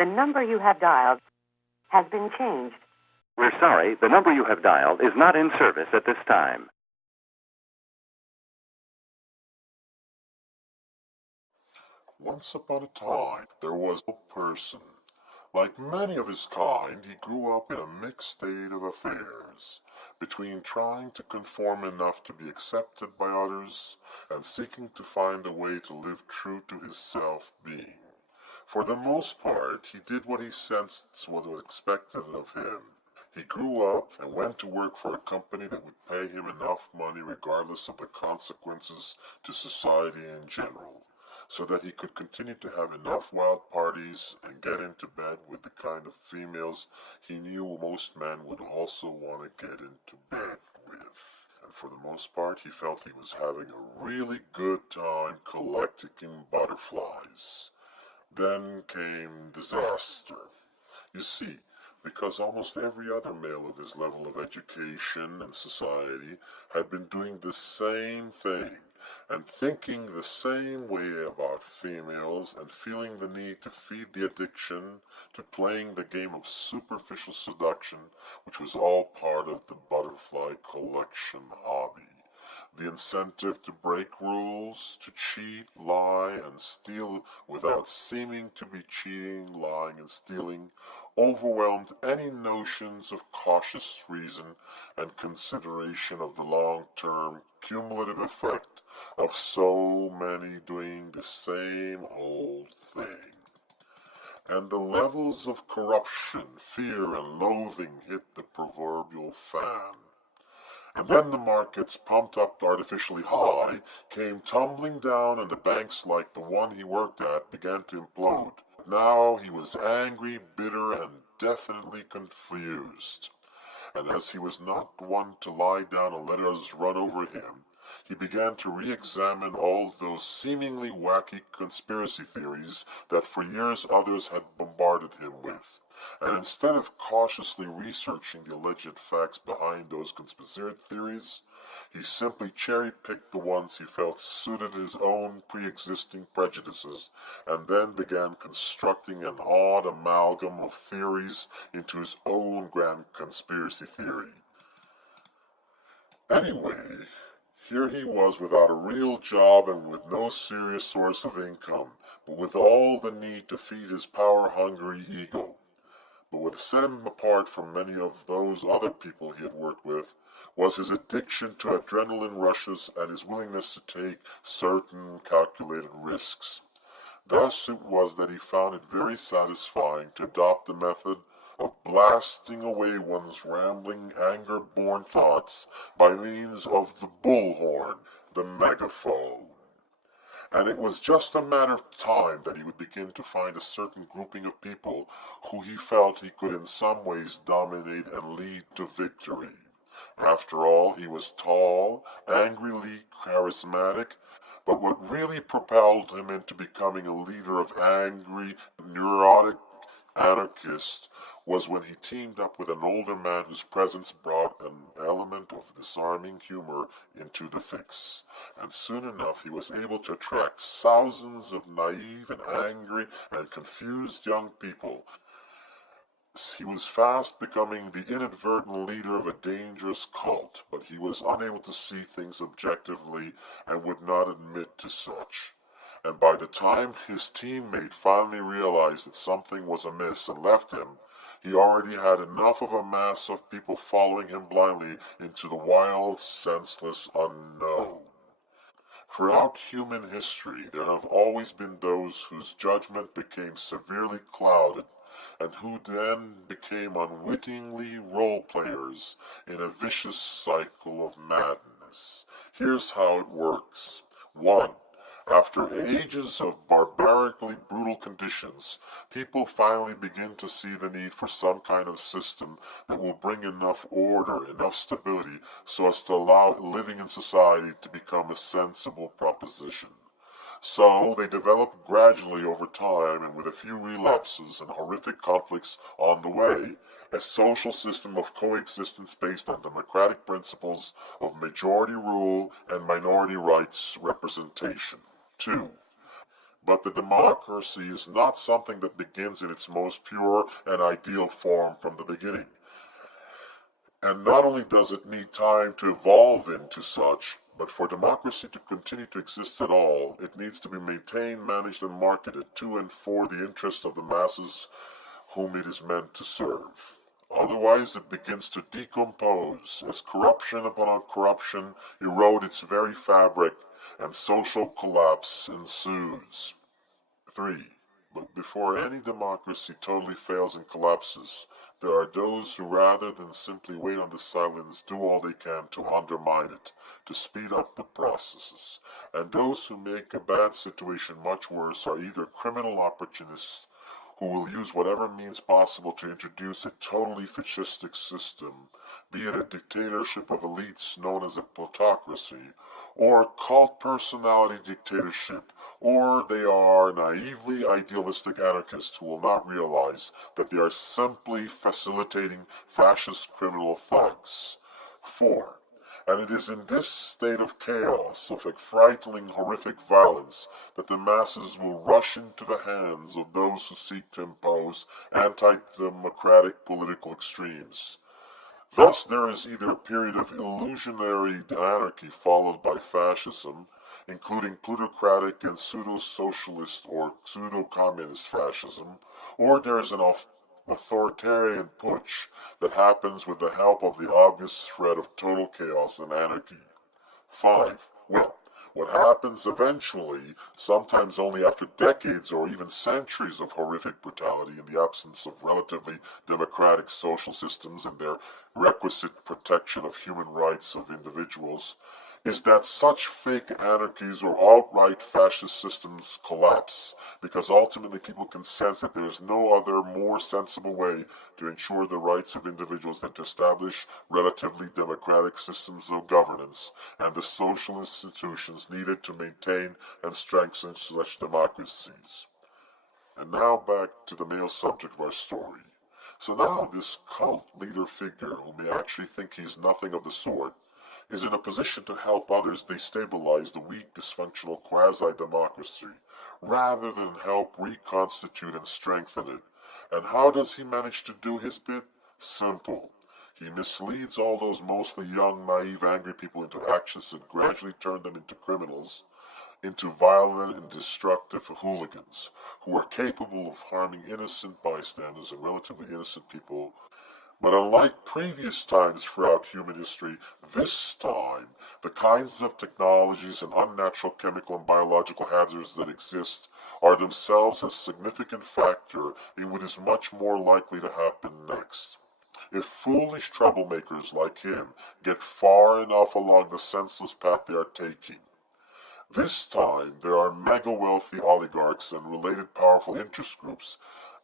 The number you have dialed has been changed. We're sorry, the number you have dialed is not in service at this time. Once upon a time, there was a person. Like many of his kind, he grew up in a mixed state of affairs, between trying to conform enough to be accepted by others and seeking to find a way to live true to his self-being. For the most part, he did what he sensed was expected of him. He grew up and went to work for a company that would pay him enough money regardless of the consequences to society in general, so that he could continue to have enough wild parties and get into bed with the kind of females he knew most men would also want to get into bed with. And for the most part, he felt he was having a really good time collecting butterflies. Then came disaster. You see, because almost every other male of his level of education and society had been doing the same thing, and thinking the same way about females and feeling the need to feed the addiction to playing the game of superficial seduction, which was all part of the butterfly collection hobby. The incentive to break rules, to cheat, lie, and steal without seeming to be cheating, lying, and stealing overwhelmed any notions of cautious reason and consideration of the long-term cumulative effect of so many doing the same old thing. And the levels of corruption, fear, and loathing hit the proverbial fan. And then the markets, pumped up artificially high, came tumbling down, and the banks like the one he worked at began to implode. Now he was angry, bitter, and definitely confused. And as he was not one to lie down and let others run over him, he began to re-examine all those seemingly wacky conspiracy theories that for years others had bombarded him with. And instead of cautiously researching the alleged facts behind those conspiracy theories, he simply cherry-picked the ones he felt suited his own pre-existing prejudices, and then began constructing an odd amalgam of theories into his own grand conspiracy theory. Anyway, here he was without a real job and with no serious source of income, but with all the need to feed his power-hungry ego. But what set him apart from many of those other people he had worked with was his addiction to adrenaline rushes and his willingness to take certain calculated risks. Thus it was that he found it very satisfying to adopt the method of blasting away one's rambling, anger-born thoughts by means of the bullhorn, the megaphone. And it was just a matter of time that he would begin to find a certain grouping of people who he felt he could in some ways dominate and lead to victory. After all, he was tall, angrily charismatic, but what really propelled him into becoming a leader of angry, neurotic anarchists was when he teamed up with an older man whose presence brought an element of disarming humor into the fix. And soon enough he was able to attract thousands of naive and angry and confused young people. He was fast becoming the inadvertent leader of a dangerous cult, but he was unable to see things objectively and would not admit to such. And by the time his teammate finally realized that something was amiss and left him, he already had enough of a mass of people following him blindly into the wild, senseless unknown. Throughout human history, there have always been those whose judgment became severely clouded, and who then became unwittingly role players in a vicious cycle of madness. Here's how it works. 1. After ages of barbarically brutal conditions, people finally begin to see the need for some kind of system that will bring enough order, enough stability, so as to allow living in society to become a sensible proposition. So they develop gradually over time, and with a few relapses and horrific conflicts on the way, a social system of coexistence based on democratic principles of majority rule and minority rights representation. 2. But the democracy is not something that begins in its most pure and ideal form from the beginning. And not only does it need time to evolve into such, but for democracy to continue to exist at all, it needs to be maintained, managed, and marketed to and for the interest of the masses whom it is meant to serve. Otherwise, it begins to decompose as corruption upon corruption erode its very fabric and social collapse ensues. 3. But before any democracy totally fails and collapses, there are those who, rather than simply wait on the silence, do all they can to undermine it, to speed up the processes. And those who make a bad situation much worse are either criminal opportunists who will use whatever means possible to introduce a totally fascistic system, be it a dictatorship of elites known as a plutocracy, or a cult personality dictatorship, or they are naively idealistic anarchists who will not realize that they are simply facilitating fascist criminal thugs. 4. And it is in this state of chaos, of a frightening, horrific violence, that the masses will rush into the hands of those who seek to impose anti-democratic political extremes. Thus there is either a period of illusionary anarchy followed by fascism, including plutocratic and pseudo-socialist or pseudo-communist fascism, or there is an authoritarian putsch that happens with the help of the obvious threat of total chaos and anarchy. 5. Well, what happens eventually, sometimes only after decades or even centuries of horrific brutality in the absence of relatively democratic social systems and their requisite protection of human rights of individuals, is that such fake anarchies or outright fascist systems collapse, because ultimately people can sense that there is no other more sensible way to ensure the rights of individuals than to establish relatively democratic systems of governance and the social institutions needed to maintain and strengthen such democracies. And now back to the male subject of our story. So now this cult leader figure, who may actually think he's nothing of the sort, is in a position to help others destabilize the weak, dysfunctional quasi-democracy, rather than help reconstitute and strengthen it. And how does he manage to do his bit? Simple. He misleads all those mostly young, naive, angry people into actions that gradually turn them into criminals, into violent and destructive hooligans, who are capable of harming innocent bystanders and relatively innocent people. But unlike previous times throughout human history, this time, the kinds of technologies and unnatural chemical and biological hazards that exist are themselves a significant factor in what is much more likely to happen next. If foolish troublemakers like him get far enough along the senseless path they are taking, this time there are mega-wealthy oligarchs and related powerful interest groups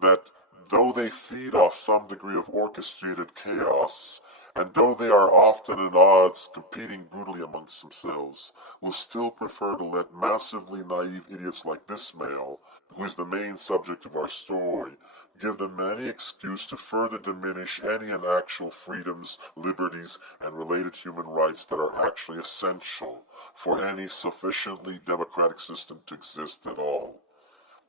that, though they feed off some degree of orchestrated chaos, and though they are often at odds competing brutally amongst themselves, will still prefer to let massively naive idiots like this male, who is the main subject of our story, give them any excuse to further diminish any and actual freedoms, liberties, and related human rights that are actually essential for any sufficiently democratic system to exist at all,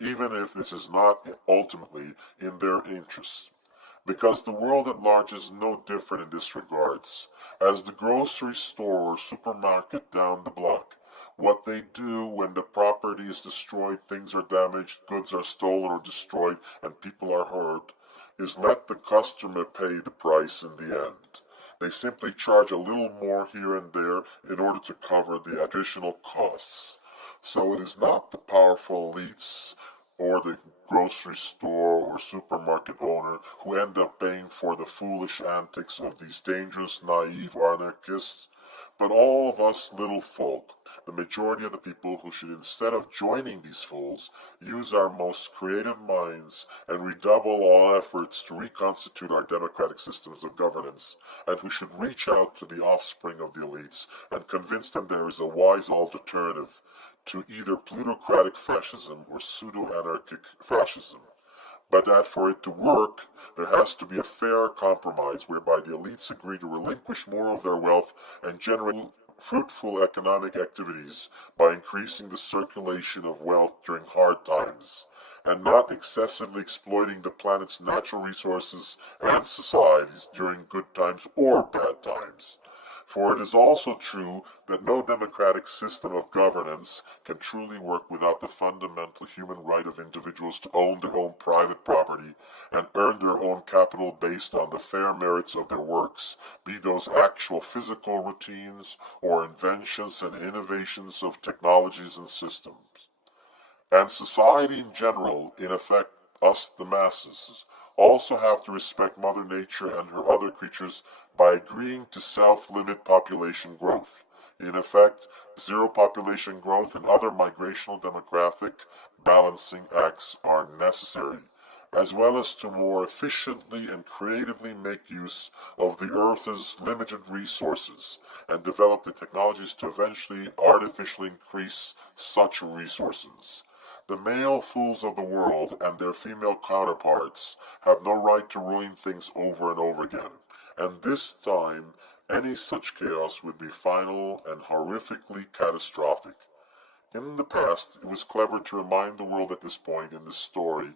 even if this is not ultimately in their interests. Because the world at large is no different in this regards. As the grocery store or supermarket down the block, what they do when the property is destroyed, things are damaged, goods are stolen or destroyed, and people are hurt, is let the customer pay the price in the end. They simply charge a little more here and there in order to cover the additional costs. So it is not the powerful elites or the grocery store or supermarket owner who end up paying for the foolish antics of these dangerous, naive anarchists, but all of us little folk, the majority of the people who should, instead of joining these fools, use our most creative minds and redouble all efforts to reconstitute our democratic systems of governance, and who should reach out to the offspring of the elites and convince them there is a wise alternative to either plutocratic fascism or pseudo-anarchic fascism, but that for it to work, there has to be a fair compromise whereby the elites agree to relinquish more of their wealth and generate fruitful economic activities by increasing the circulation of wealth during hard times, and not excessively exploiting the planet's natural resources and societies during good times or bad times. For it is also true that no democratic system of governance can truly work without the fundamental human right of individuals to own their own private property and earn their own capital based on the fair merits of their works, be those actual physical routines or inventions and innovations of technologies and systems. And society in general, in effect, us the masses, also have to respect Mother Nature and her other creatures by agreeing to self-limit population growth. In effect, zero population growth and other migrational demographic balancing acts are necessary, as well as to more efficiently and creatively make use of the Earth's limited resources and develop the technologies to eventually artificially increase such resources. The male fools of the world and their female counterparts have no right to ruin things over and over again, and this time any such chaos would be final and horrifically catastrophic. In the past, it was clever to remind the world at this point in this story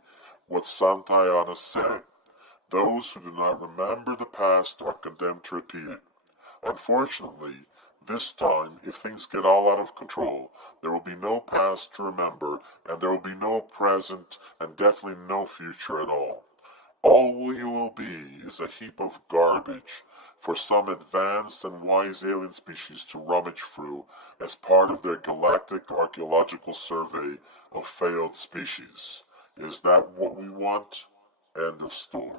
what Santayana said. Those who do not remember the past are condemned to repeat it. Unfortunately, this time, if things get all out of control, there will be no past to remember, and there will be no present, and definitely no future at all. All you will be is a heap of garbage for some advanced and wise alien species to rummage through as part of their galactic archaeological survey of failed species. Is that what we want? End of story.